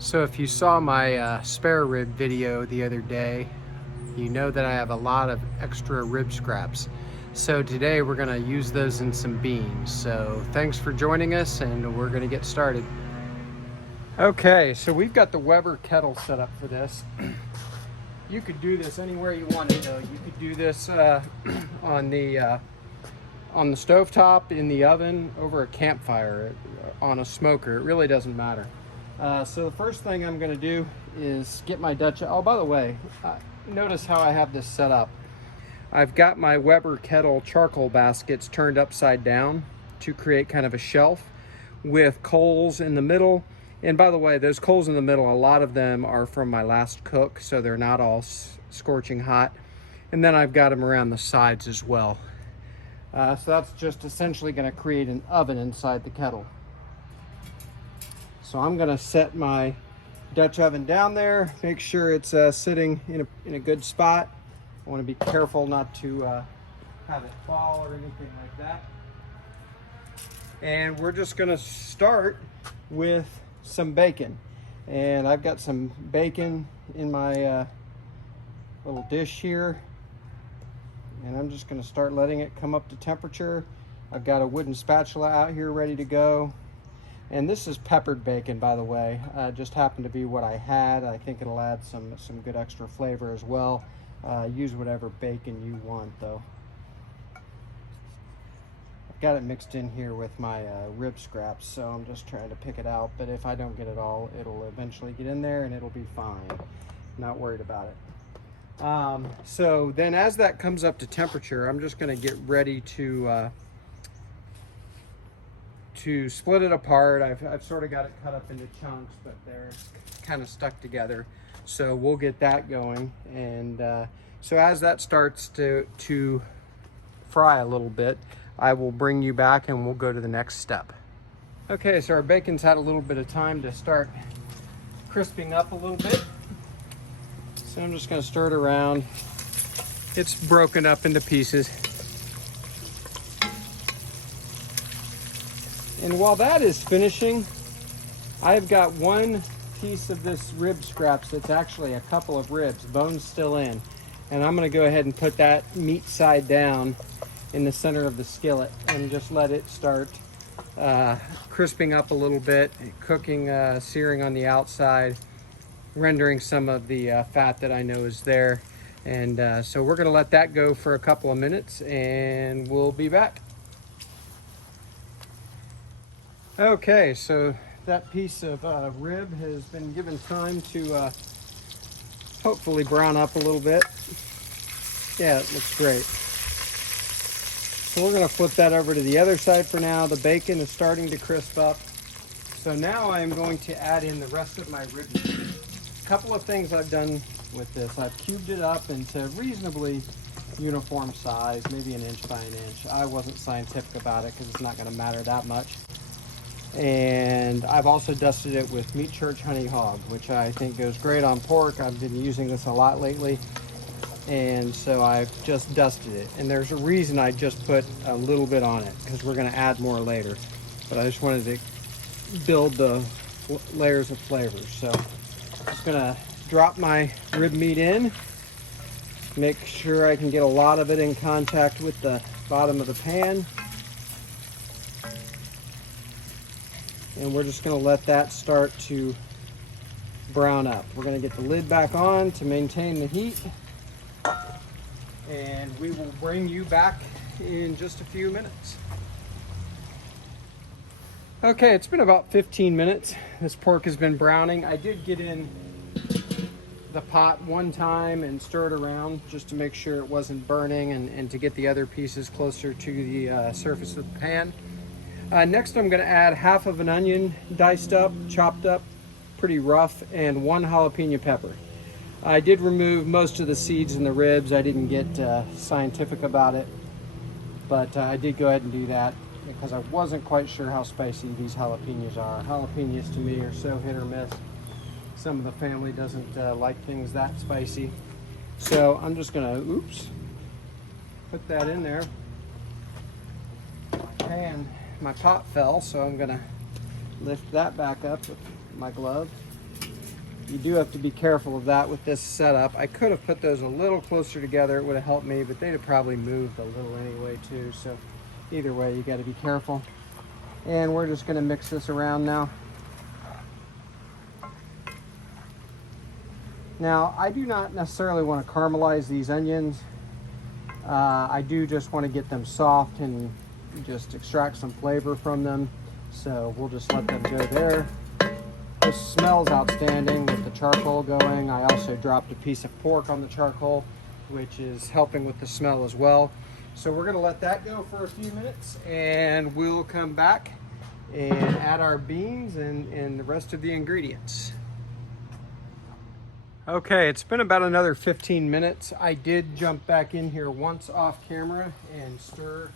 So if you saw my spare rib video the other day, you know that I have a lot of extra rib scraps. So today we're gonna use those in some beans. So thanks for joining us, and we're gonna get started. Okay, so we've got the Weber kettle set up for this. You could do this anywhere you wanted though. You could do this on the stovetop, in the oven, over a campfire, on a smoker. It really doesn't matter. So the first thing I'm going to do is get my Dutch. Oh, by the way, notice how I have this set up. I've got my Weber kettle charcoal baskets turned upside down to create kind of a shelf with coals in the middle. And by the way, those coals in the middle, a lot of them are from my last cook, so they're not all scorching hot. And then I've got them around the sides as well. So that's just essentially going to create an oven inside the kettle. So I'm going to set my Dutch oven down there, make sure it's sitting in a good spot. I want to be careful not to have it fall or anything like that. And we're just going to start with some bacon. And I've got some bacon in my little dish here. And I'm just going to start letting it come up to temperature. I've got a wooden spatula out here ready to go. And this is peppered bacon, by the way. Just happened to be what I had. I think it'll add some good extra flavor as well. Use whatever bacon you want, though. I've got it mixed in here with my rib scraps, so I'm just trying to pick it out. But if I don't get it all, it'll eventually get in there and it'll be fine. Not worried about it. So then as that comes up to temperature, I'm just going to get ready to split it apart. I've sort of got it cut up into chunks, but they're kind of stuck together. So we'll get that going. And so as that starts to fry a little bit, I will bring you back and we'll go to the next step. Okay, so our bacon's had a little bit of time to start crisping up a little bit. So I'm just going to stir it around. It's broken up into pieces. And while that is finishing, I've got one piece of this rib scraps that's actually a couple of ribs, bones still in. And I'm going to go ahead and put that meat side down in the center of the skillet and just let it start crisping up a little bit, cooking, searing on the outside, rendering some of the fat that I know is there. And so we're going to let that go for a couple of minutes and we'll be back. Okay, so that piece of rib has been given time to hopefully brown up a little bit. Yeah, it looks great. So we're going to flip that over to the other side for now. The bacon is starting to crisp up. So now I'm going to add in the rest of my rib meat. A couple of things I've done with this. I've cubed it up into reasonably uniform size, maybe 1 inch by 1 inch. I wasn't scientific about it because it's not going to matter that much. And I've also dusted it with Meat Church Honey Hog, which I think goes great on pork. I've been using this a lot lately, and so I've just dusted it. And there's a reason I just put a little bit on it, because we're going to add more later. But I just wanted to build the layers of flavors. So I'm just going to drop my rib meat in, make sure I can get a lot of it in contact with the bottom of the pan. And we're just going to let that start to brown up. We're going to get the lid back on to maintain the heat. And we will bring you back in just a few minutes. Okay, it's been about 15 minutes. This pork has been browning. I did get in the pot one time and stir it around just to make sure it wasn't burning and to get the other pieces closer to the surface of the pan. Next, I'm going to add half of an onion, diced up, chopped up, pretty rough, and 1 jalapeno pepper. I did remove most of the seeds in the ribs. I didn't get scientific about it, but I did go ahead and do that because I wasn't quite sure how spicy these jalapenos are. Jalapenos to me are so hit or miss. Some of the family doesn't like things that spicy. So I'm just going to, put that in there. And my pot fell, so I'm gonna lift that back up with my glove. You do have to be careful of that with this setup. I could have put those a little closer together. It would have helped me, but they'd have probably moved a little anyway too. So either way, you got to be careful. And we're just going to mix this around now. Now, I do not necessarily want to caramelize these onions. I do just want to get them soft and just extract some flavor from them. So we'll just let them go there. This smells outstanding with the charcoal going. I also dropped a piece of pork on the charcoal, which is helping with the smell as well. So we're gonna let that go for a few minutes and we'll come back and add our beans and the rest of the ingredients. Okay, it's been about another 15 minutes. I did jump back in here once off camera and stir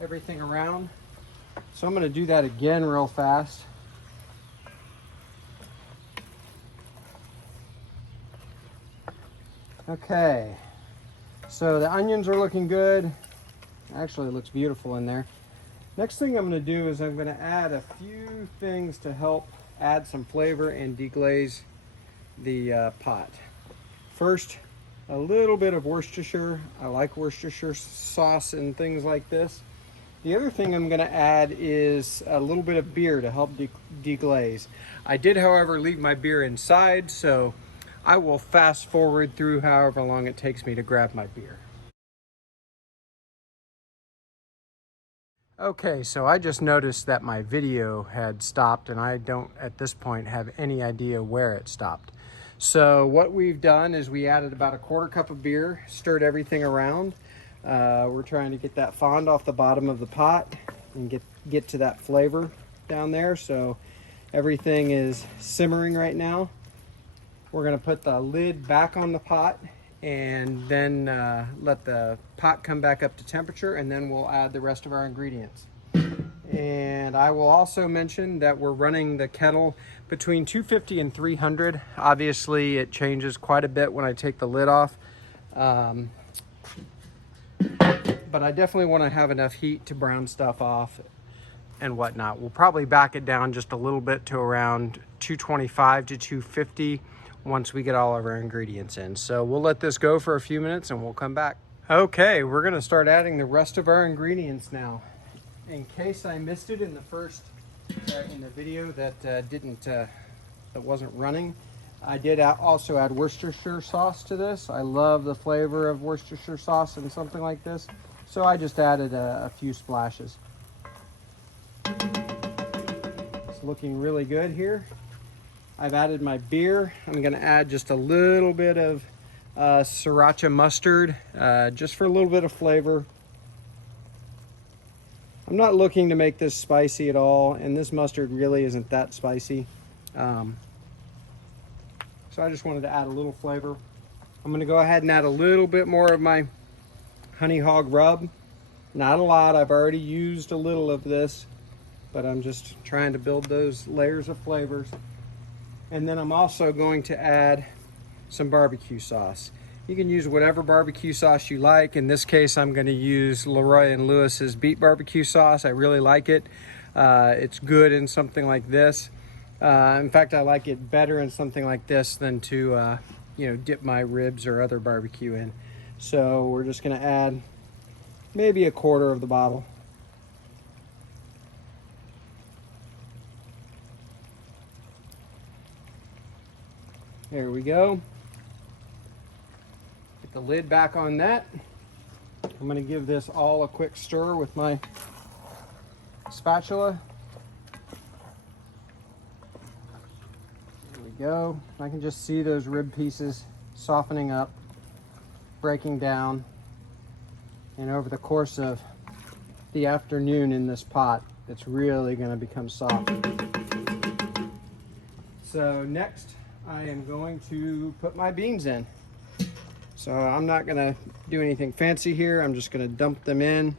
everything around. So I'm gonna do that again real fast. Okay, so the onions are looking good. Actually, it looks beautiful in there. Next thing I'm going to do is I'm going to add a few things to help add some flavor and deglaze the pot. First, a little bit of Worcestershire. I like Worcestershire sauce and things like this. The other thing I'm going to add is a little bit of beer to help deglaze. I did, however, leave my beer inside, so I will fast forward through however long it takes me to grab my beer. Okay, so I just noticed that my video had stopped and I don't at this point have any idea where it stopped. So what we've done is we added about a quarter cup of beer, stirred everything around. We're trying to get that fond off the bottom of the pot and get to that flavor down there. So everything is simmering right now. We're going to put the lid back on the pot and then let the pot come back up to temperature, and then we'll add the rest of our ingredients. And I will also mention that we're running the kettle between 250 and 300. Obviously, it changes quite a bit when I take the lid off. But I definitely want to have enough heat to brown stuff off and whatnot. We'll probably back it down just a little bit to around 225 to 250 once we get all of our ingredients in. So we'll let this go for a few minutes and we'll come back. Okay, we're gonna start adding the rest of our ingredients now. In case I missed it in the first, in the video that that wasn't running, I did also add Worcestershire sauce to this. I love the flavor of Worcestershire sauce in something like this. So I just added a few splashes. It's looking really good here. I've added my beer. I'm gonna add just a little bit of sriracha mustard, just for a little bit of flavor. I'm not looking to make this spicy at all, and this mustard really isn't that spicy. So I just wanted to add a little flavor. I'm gonna go ahead and add a little bit more of my honey hog rub. Not a lot, I've already used a little of this, but I'm just trying to build those layers of flavors. And then I'm also going to add some barbecue sauce. You can use whatever barbecue sauce you like. In this case, I'm going to use Leroy and Lewis's beet barbecue sauce. I really like it. It's good in something like this. In fact, I like it better in something like this than to dip my ribs or other barbecue in. So we're just going to add maybe a quarter of the bottle. There we go. Get the lid back on that. I'm going to give this all a quick stir with my spatula. There we go. I can just see those rib pieces softening up, breaking down, and over the course of the afternoon in this pot, it's really going to become soft. So next, I am going to put my beans in. So I'm not going to do anything fancy here. I'm just going to dump them in.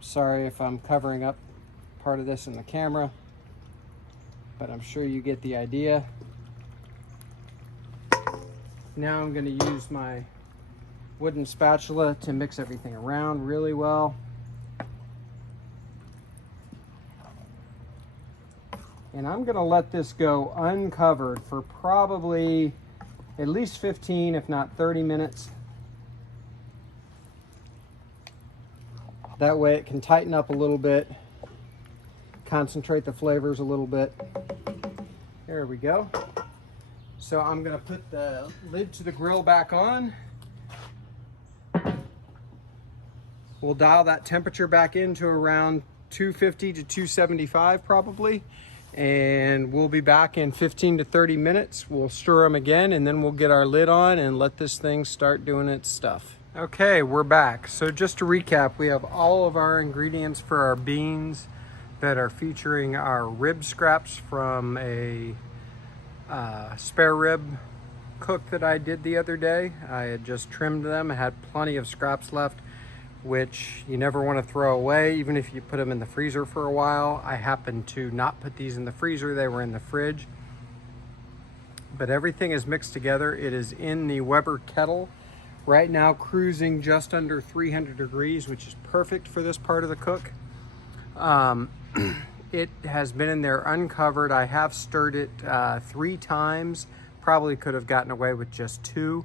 Sorry if I'm covering up part of this in the camera, but I'm sure you get the idea. Now I'm going to use my wooden spatula to mix everything around really well. And I'm gonna let this go uncovered for probably at least 15, if not 30 minutes. That way it can tighten up a little bit, concentrate the flavors a little bit. There we go. So I'm gonna put the lid to the grill back on. We'll dial that temperature back into around 250 to 275 probably. And we'll be back in 15 to 30 minutes. We'll stir them again, and then we'll get our lid on and let this thing start doing its stuff. Okay, we're back. So just to recap, we have all of our ingredients for our beans that are featuring our rib scraps from a spare rib cook that I did the other day. I had just trimmed them. I had plenty of scraps left, which you never want to throw away, even if you put them in the freezer for a while. I happened to not put these in the freezer. They were in the fridge. But everything is mixed together. It is in the Weber kettle. Right now cruising just under 300 degrees, which is perfect for this part of the cook. It has been in there uncovered. I have stirred it 3 times. Probably could have gotten away with just 2.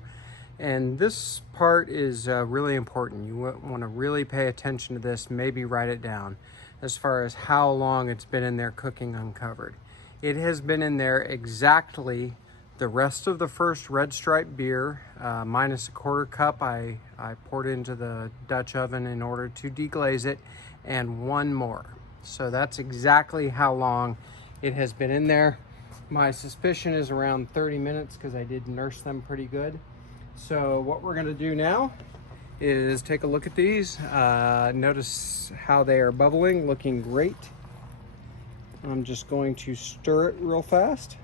And this part is really important. You want to really pay attention to this, maybe write it down as far as how long it's been in there cooking uncovered. It has been in there exactly the rest of the first Red Stripe beer, minus a 1/4 cup I poured into the Dutch oven in order to deglaze it, and 1 more. So that's exactly how long it has been in there. My suspicion is around 30 minutes because I did nurse them pretty good. So what we're gonna do now is take a look at these. Notice how they are bubbling, looking great. I'm just going to stir it real fast.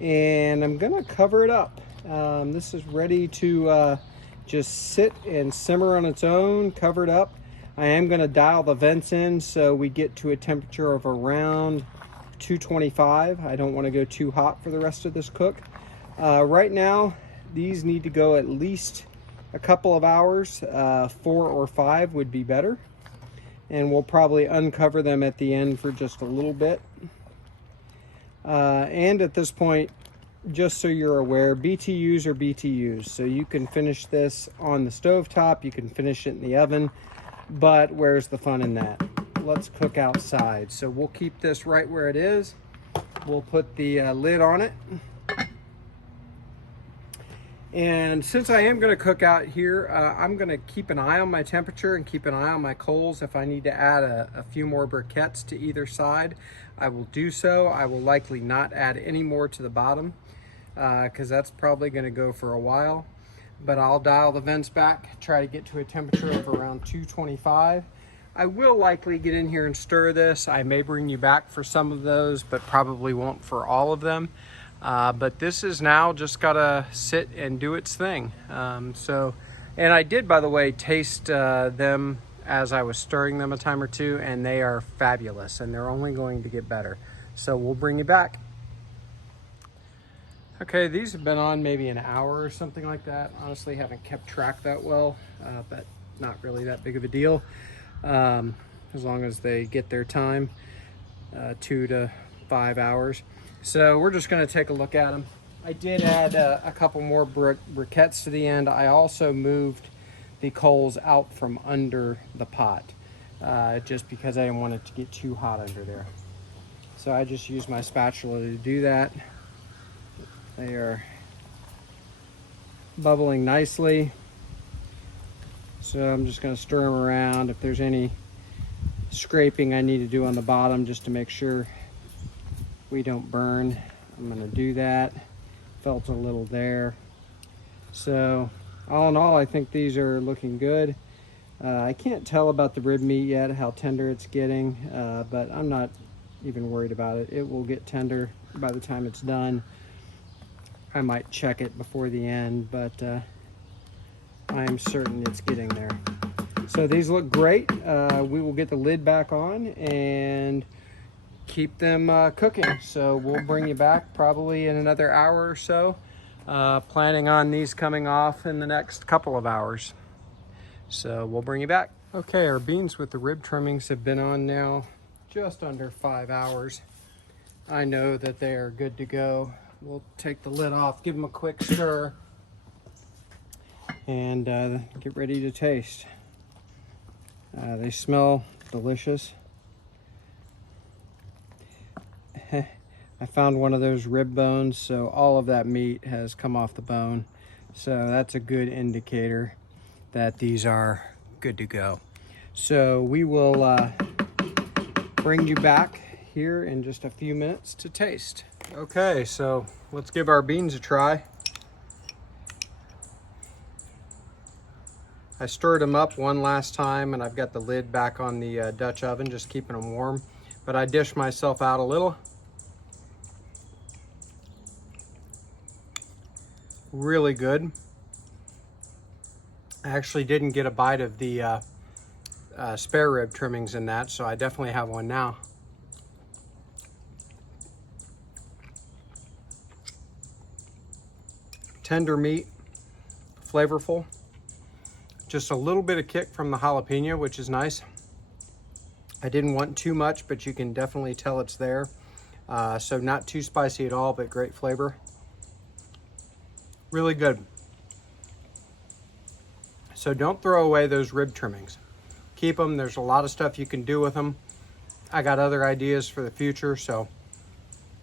And I'm gonna cover it up. This is ready to just sit and simmer on its own, covered up. I am gonna dial the vents in so we get to a temperature of around 225. I don't wanna go too hot for the rest of this cook. Right now, these need to go at least a couple of hours. 4 or 5 would be better. And we'll probably uncover them at the end for just a little bit. And at this point, just so you're aware, BTUs are BTUs. So you can finish this on the stovetop, you can finish it in the oven, but where's the fun in that? Let's cook outside. So we'll keep this right where it is. We'll put the lid on it. And since I am gonna cook out here, I'm gonna keep an eye on my temperature and keep an eye on my coals. If I need to add a few more briquettes to either side, I will do so. I will likely not add any more to the bottom because that's probably gonna go for a while. But I'll dial the vents back, try to get to a temperature of around 225. I will likely get in here and stir this. I may bring you back for some of those, but probably won't for all of them. But this is now just gotta sit and do its thing. And I did, by the way, taste them as I was stirring them a time or two, and they are fabulous, and they're only going to get better. So we'll bring you back. Okay, these have been on maybe an hour or something like that. Honestly, haven't kept track that well, but not really that big of a deal. As long as they get their time, 2 to 5 hours. So we're just gonna take a look at them. I did add a couple more briquettes to the end. I also moved the coals out from under the pot, just because I didn't want it to get too hot under there. So I just used my spatula to do that. They are bubbling nicely. So I'm just gonna stir them around. If there's any scraping I need to do on the bottom just to make sure we don't burn, I'm gonna do that. Felt a little there. So all in all, I think these are looking good. I can't tell about the rib meat yet, how tender it's getting, but I'm not even worried about it. It will get tender by the time it's done. I might check it before the end, but I'm certain it's getting there. So these look great. We will get the lid back on and keep them cooking. So we'll bring you back probably in another hour or so. Planning on these coming off in the next couple of hours. So we'll bring you back. Okay, our beans with the rib trimmings have been on now just under 5 hours. I know that they are good to go. We'll take the lid off, give them a quick stir, and get ready to taste. They smell delicious. I found one of those rib bones, so all of that meat has come off the bone. So that's a good indicator that these are good to go. So we will bring you back here in just a few minutes to taste. Okay, so let's give our beans a try. I stirred them up one last time, and I've got the lid back on the Dutch oven, just keeping them warm. But I dished myself out a little. Really good. I actually didn't get a bite of the spare rib trimmings in that, so I definitely have one now. Tender meat, flavorful. Just a little bit of kick from the jalapeno, which is nice. I didn't want too much, but you can definitely tell it's there. So not too spicy at all, but great flavor. Really good. So don't throw away those rib trimmings. Keep them. There's a lot of stuff you can do with them. I got other ideas for the future. So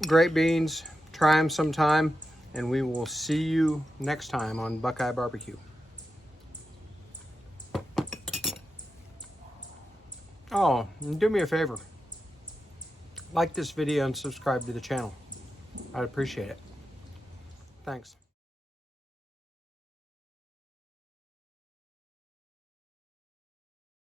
great beans. Try them sometime, and we will see you next time on Buckeye Barbecue. Oh, and do me a favor. Like this video and subscribe to the channel. I'd appreciate it. Thanks.